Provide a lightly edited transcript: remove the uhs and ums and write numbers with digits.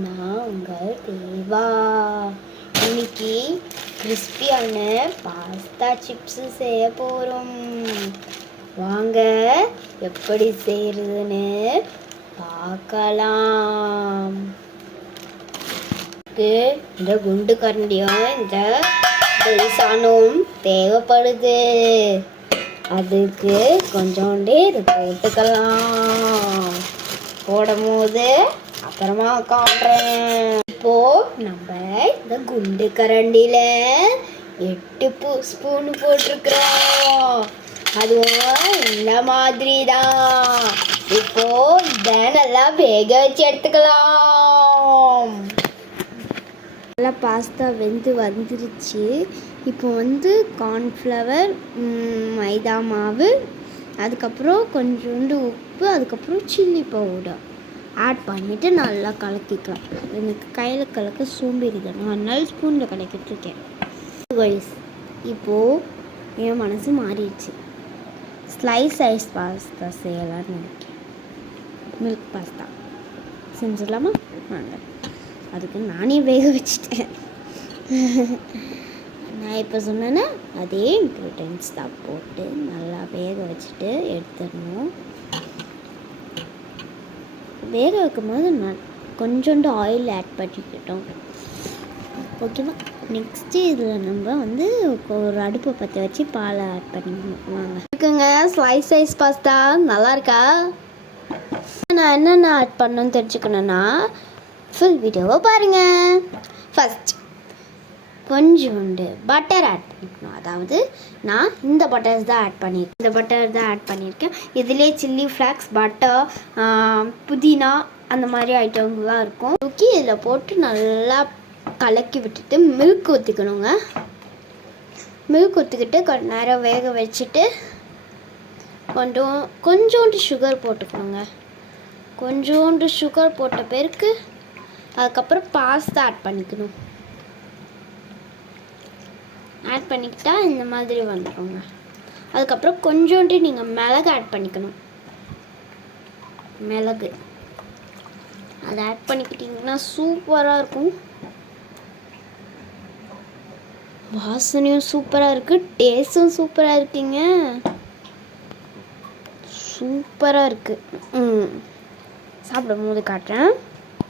நான் உங்கள் தேவா. இன்னைக்கு கிறிஸ்பியான பாஸ்தா சிப்ஸு செய்ய போகிறோம். வாங்க எப்படி செய்யறதுன்னு பார்க்கலாம். இந்த குண்டு கரண்டியும் இந்த பெருசானும் தேவைப்படுது. அதுக்கு கொஞ்சோண்டே இது போட்டுக்கலாம். போடும் போது அப்புறமா காட்டுறேன். இப்போ நம்ம இந்த குண்டு கரண்டியில 8 ஸ்பூன் போட்டிருக்கிறோம். அதுவும் இந்த மாதிரி தான். இப்போ இதை நல்லா வேக வச்சு எடுத்துக்கலாம். நல்லா பாஸ்தா வெந்து வந்துருச்சு. இப்போ கார்ன்ஃப்ளவர், மைதா மாவு, அதுக்கப்புறம் கொஞ்சோண்டு உப்பு, அதுக்கப்புறம் சில்லி பவுடர் ஆட் பண்ணிவிட்டு நல்லா கலக்கிக்கலாம். எனக்கு கையில் கலக்க சோம்பேறிதான், அதனால ஸ்பூனில் கலக்கிட்டுருக்கேன். இப்போது என் மனசு மாறிடுச்சு. ஸ்லைஸ் ஐஸ் பாஸ்தா செய்யலான்னு நினைக்கிறேன். மில்க் பாஸ்தா செஞ்சிடலாமா? வாங்க. அதுக்கு நானே வேக வச்சுட்டேன். நான் இப்போ சொன்னேன்னா அதே இன்க்ரீடியன்ஸ் தான் போட்டு நல்லா வேக வச்சுட்டு எடுத்துடணும். வேக வைக்கும் போது நான் கொஞ்சோண்டு ஆயில் ஆட் பண்ணிக்கிட்டோம். ஓகேவா? நெக்ஸ்ட்டு இதில் நம்ம ஒரு அடுப்பை பற்ற வச்சு பாலை ஆட் பண்ணிக்குவாங்க. இருக்குங்க ஸ்லைஸ் சைஸ் பாஸ்தா நல்லா இருக்கா? நான் என்னென்ன ஆட் பண்ணணும்னு தெரிஞ்சுக்கணுன்னா ஃபுல் வீடியோவை பாருங்கள். ஃபஸ்ட் கொஞ்சோண்டு பட்டர் ஆட் பண்ணிக்கணும். அதாவது நான் இந்த பட்டர் தான் ஆட் பண்ணியிருக்கேன். இதிலே சில்லி ஃப்ளாக்ஸ், பட்டர், புதினா அந்த மாதிரி ஐட்டங்கள்லாம் இருக்கும். தூக்கி இதில் போட்டு நல்லா கலக்கி விட்டுட்டு மில்க் ஊற்றிக்கணுங்க. மில்க் ஊற்றிக்கிட்டு கொஞ்ச நேரம் வேக வச்சுட்டு கொஞ்சோண்டு சுகர் போட்டுக்கணுங்க. கொஞ்சோண்டு சுகர் போட்ட பிறகு அதுக்கப்புறம் பாஸ்தா ஆட் பண்ணிக்கணும். ஆட் பண்ணிக்கிட்டா இந்த மாதிரி வந்துடுங்க. அதுக்கப்புறம் கொஞ்சோண்டு நீங்கள் மிளகு ஆட் பண்ணிக்கணும். மிளகு அதை ஆட் பண்ணிக்கிட்டிங்கன்னா சூப்பராக இருக்கும். வாசனையும் சூப்பராக இருக்குது, டேஸ்ட்டும் சூப்பராக இருக்குங்க. சூப்பராக இருக்குது. சாப்பிடும் போது காட்டுறேன்.